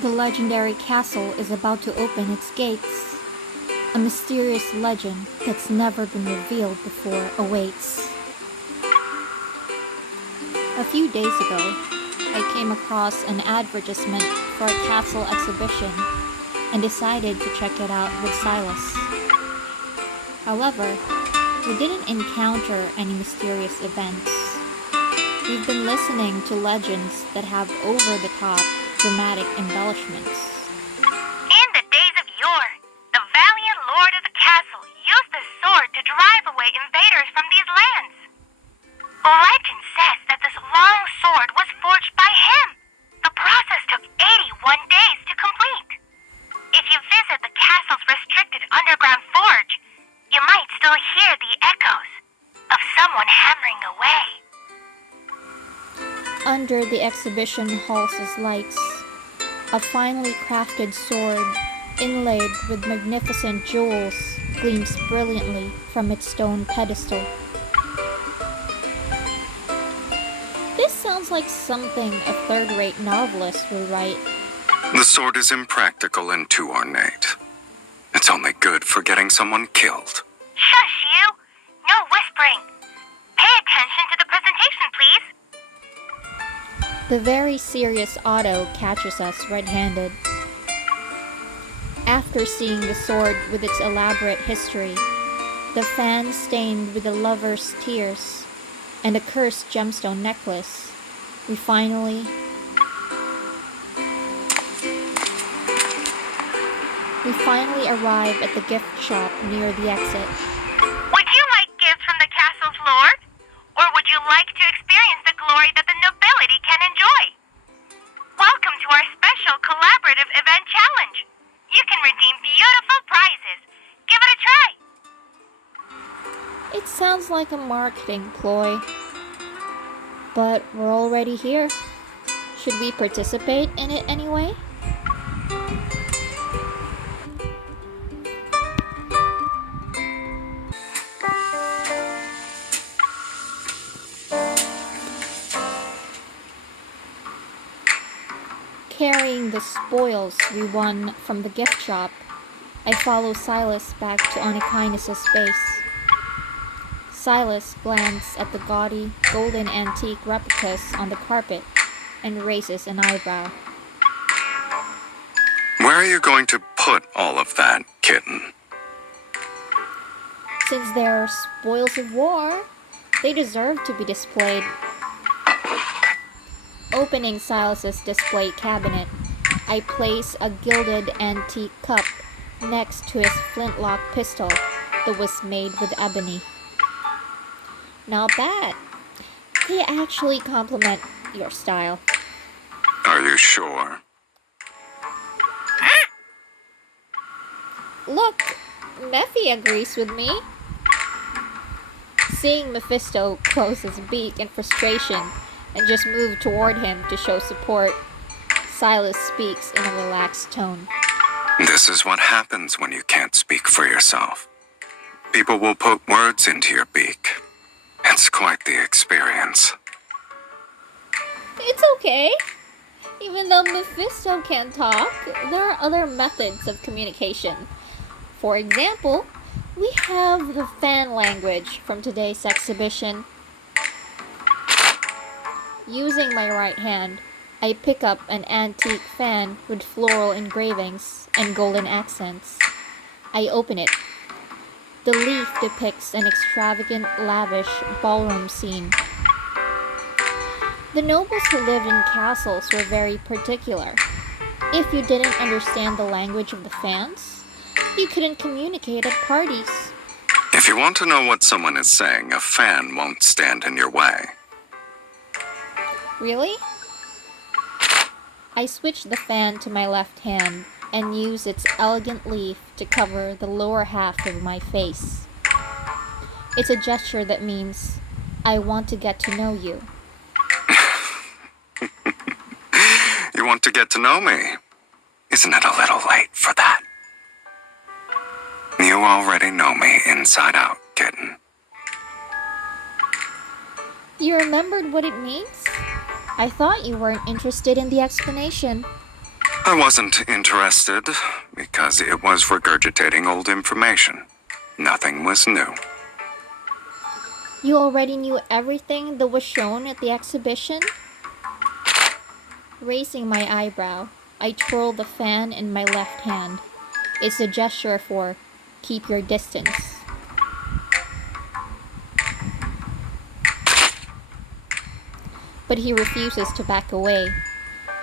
The legendary castle is about to open its gates. A mysterious legend that's never been revealed before awaits. A few days ago, I came across an advertisement for a castle exhibition and decided to check it out with Sylus. However, we didn't encounter any mysterious events. We've been listening to legends that have over-the-top, dramatic embellishments. In the days of yore, the valiant lord of the castle used the sword to drive away invaders from these lands. Legend says that this long sword was forged by him. The process took 81 days to complete. If you visit the castle's restricted underground forge, you might still hear the echoes of someone hammering away. Under the exhibition hall's lights, a finely crafted sword, inlaid with magnificent jewels, gleams brilliantly from its stone pedestal. This sounds like something a third-rate novelist would write. The sword is impractical and too ornate. It's only good for getting someone killed. Shush you! No whispering! Pay attention to the presentation, please! The very serious Otto catches us red-handed. After seeing the sword with its elaborate history, the fan stained with the lover's tears, and a cursed gemstone necklace, we finally arrive at the gift shop near the exit. Would you like gifts from the castle's lord? Or would you like to experience the glory that the nobility can enjoy? Welcome to our special collaborative event challenge. You can redeem beautiful prizes. Give it a try. It sounds like a marketing ploy. But we're already here. Should we participate in it anyway? Carrying the spoils we won from the gift shop, I follow Sylus back to Onykinus' space. Sylus glances at the gaudy, golden antique replicas on the carpet and raises an eyebrow. Where are you going to put all of that, kitten? Since they're spoils of war, they deserve to be displayed. Opening Silas's display cabinet, I place a gilded antique cup next to his flintlock pistol that was made with ebony. Now that, they actually complement your style. Are you sure? Look, Nephi agrees with me. Seeing Mephisto close his beak in frustration and just move toward him to show support, Sylus speaks in a relaxed tone. This is what happens when you can't speak for yourself. People will put words into your beak. It's quite the experience. It's okay. Even though Mephisto can't talk, there are other methods of communication. For example, we have the fan language from today's exhibition. Using my right hand, I pick up an antique fan with floral engravings and golden accents. I open it. The leaf depicts an extravagant, lavish ballroom scene. The nobles who lived in castles were very particular. If you didn't understand the language of the fans, you couldn't communicate at parties. If you want to know what someone is saying, a fan won't stand in your way. Really? I switch the fan to my left hand and use its elegant leaf to cover the lower half of my face. It's a gesture that means, I want to get to know you. You want to get to know me? Isn't it a little late for that? You already know me inside out, kitten. You remembered what it means? I thought you weren't interested in the explanation. I wasn't interested because it was regurgitating old information. Nothing was new. You already knew everything that was shown at the exhibition? Raising my eyebrow, I twirl the fan in my left hand. It's a gesture for keep your distance. But he refuses to back away.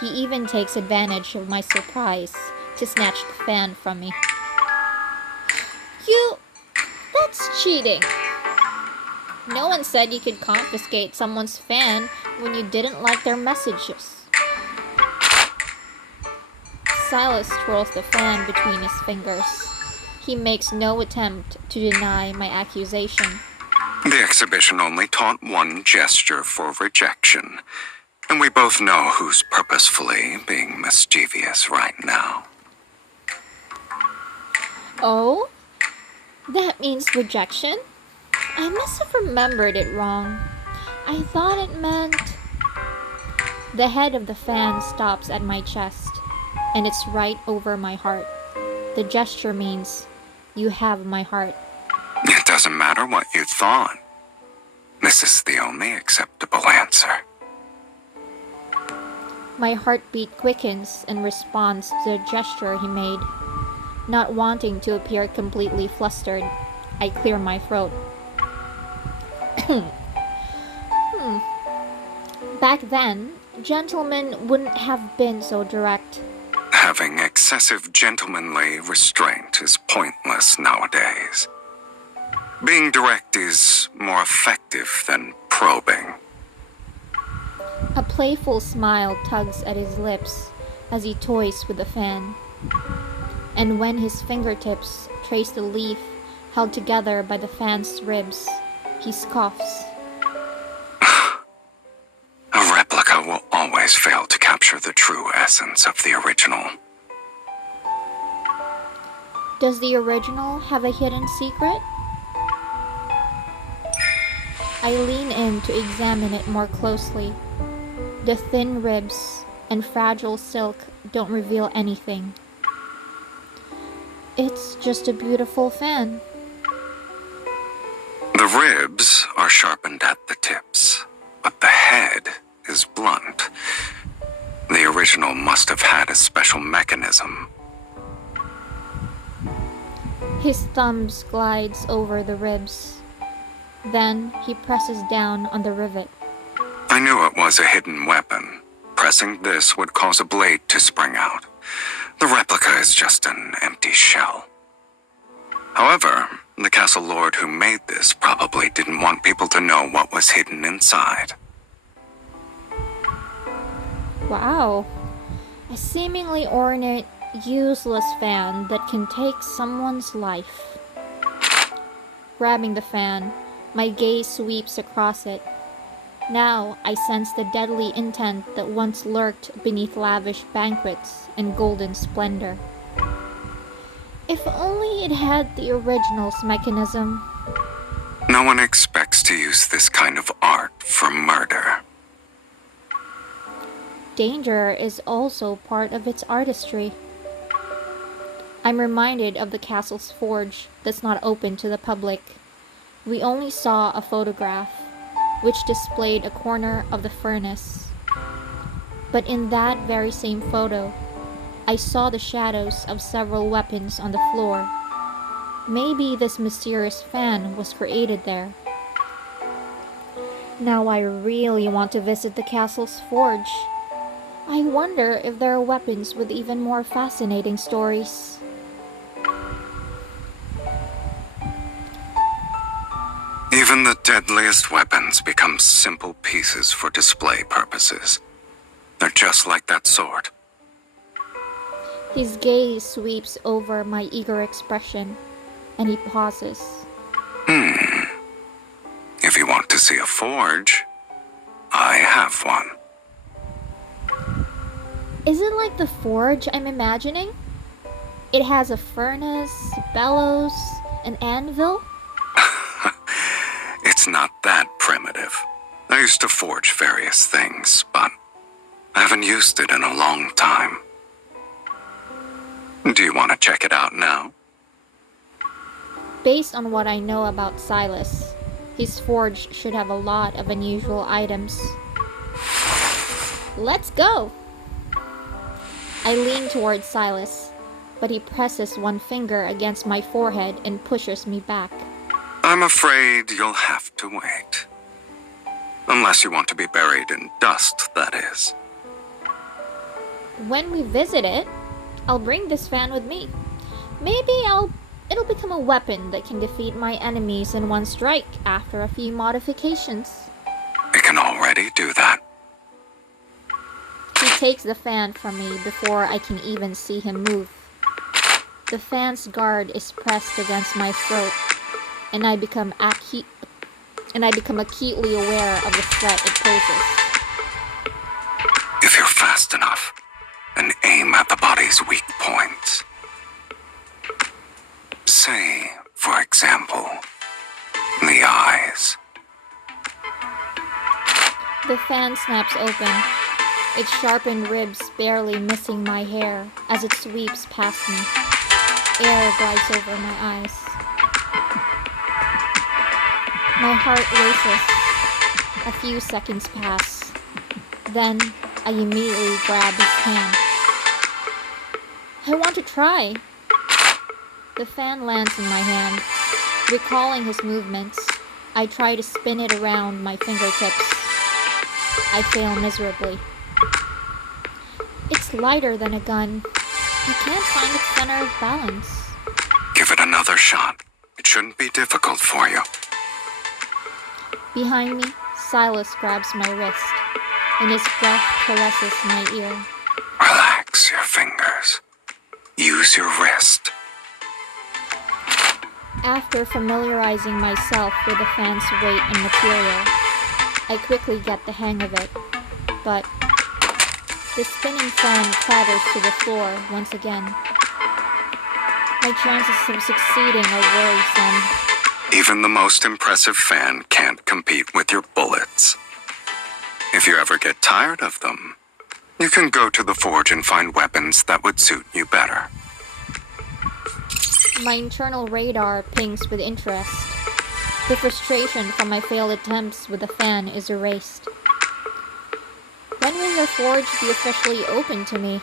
He even takes advantage of my surprise to snatch the fan from me. That's cheating! No one said you could confiscate someone's fan when you didn't like their messages. Sylus twirls the fan between his fingers. He makes no attempt to deny my accusation. The exhibition only taught one gesture for rejection, and we both know who's purposefully being mischievous right now. Oh? That means rejection? I must have remembered it wrong. I thought it meant... The head of the fan stops at my chest, and it's right over my heart. The gesture means, you have my heart. It doesn't matter what you thought. This is the only acceptable answer. My heartbeat quickens in response to the gesture he made. Not wanting to appear completely flustered, I clear my throat. Back then, gentlemen wouldn't have been so direct. Having excessive gentlemanly restraint is pointless nowadays. Being direct is more effective than probing. A playful smile tugs at his lips as he toys with the fan. And when his fingertips trace the leaf held together by the fan's ribs, he scoffs. A replica will always fail to capture the true essence of the original. Does the original have a hidden secret? I lean in to examine it more closely. The thin ribs and fragile silk don't reveal anything. It's just a beautiful fan. The ribs are sharpened at the tips, but the head is blunt. The original must have had a special mechanism. His thumbs glides over the ribs. Then he presses down on the rivet. I knew it was a hidden weapon. Pressing this would cause a blade to spring out. The replica is just an empty shell. However, the castle lord who made this probably didn't want people to know what was hidden inside. Wow. A seemingly ornate, useless fan that can take someone's life. Grabbing the fan, my gaze sweeps across it. Now I sense the deadly intent that once lurked beneath lavish banquets and golden splendor. If only it had the original's mechanism. No one expects to use this kind of art for murder. Danger is also part of its artistry. I'm reminded of the castle's forge that's not open to the public. We only saw a photograph, which displayed a corner of the furnace. But in that very same photo, I saw the shadows of several weapons on the floor. Maybe this mysterious fan was created there. Now I really want to visit the castle's forge. I wonder if there are weapons with even more fascinating stories. Even the deadliest weapons become simple pieces for display purposes. They're just like that sword. His gaze sweeps over my eager expression, and he pauses. If you want to see a forge, I have one. Is it like the forge I'm imagining? It has a furnace, bellows, an anvil? It's not that primitive. I used to forge various things, but I haven't used it in a long time. Do you want to check it out now? Based on what I know about Sylus, his forge should have a lot of unusual items. Let's go! I lean towards Sylus, but he presses one finger against my forehead and pushes me back. I'm afraid you'll have to wait. Unless you want to be buried in dust, that is. When we visit it, I'll bring this fan with me. Maybe it'll become a weapon that can defeat my enemies in one strike after a few modifications. It can already do that. He takes the fan from me before I can even see him move. The fan's guard is pressed against my throat, and I become acutely aware of the threat it poses. If you're fast enough, and aim at the body's weak points. Say, for example, the eyes. The fan snaps open, its sharpened ribs barely missing my hair as it sweeps past me. Air glides over my eyes. My heart races. A few seconds pass. Then, I immediately grab his hand. I want to try. The fan lands in my hand. Recalling his movements, I try to spin it around my fingertips. I fail miserably. It's lighter than a gun. I can't find its center of balance. Give it another shot. It shouldn't be difficult for you. Behind me, Sylus grabs my wrist, and his breath caresses my ear. Relax your fingers. Use your wrist. After familiarizing myself with the fan's weight and material, I quickly get the hang of it, but the spinning fan clatters to the floor once again. My chances of succeeding are worrisome. Even the most impressive fan can't compete with your bullets. If you ever get tired of them, you can go to the forge and find weapons that would suit you better. My internal radar pings with interest. The frustration from my failed attempts with the fan is erased. When will your forge be officially open to me?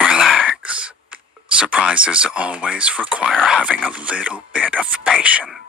Relax. Surprises always require having a little bit of patience.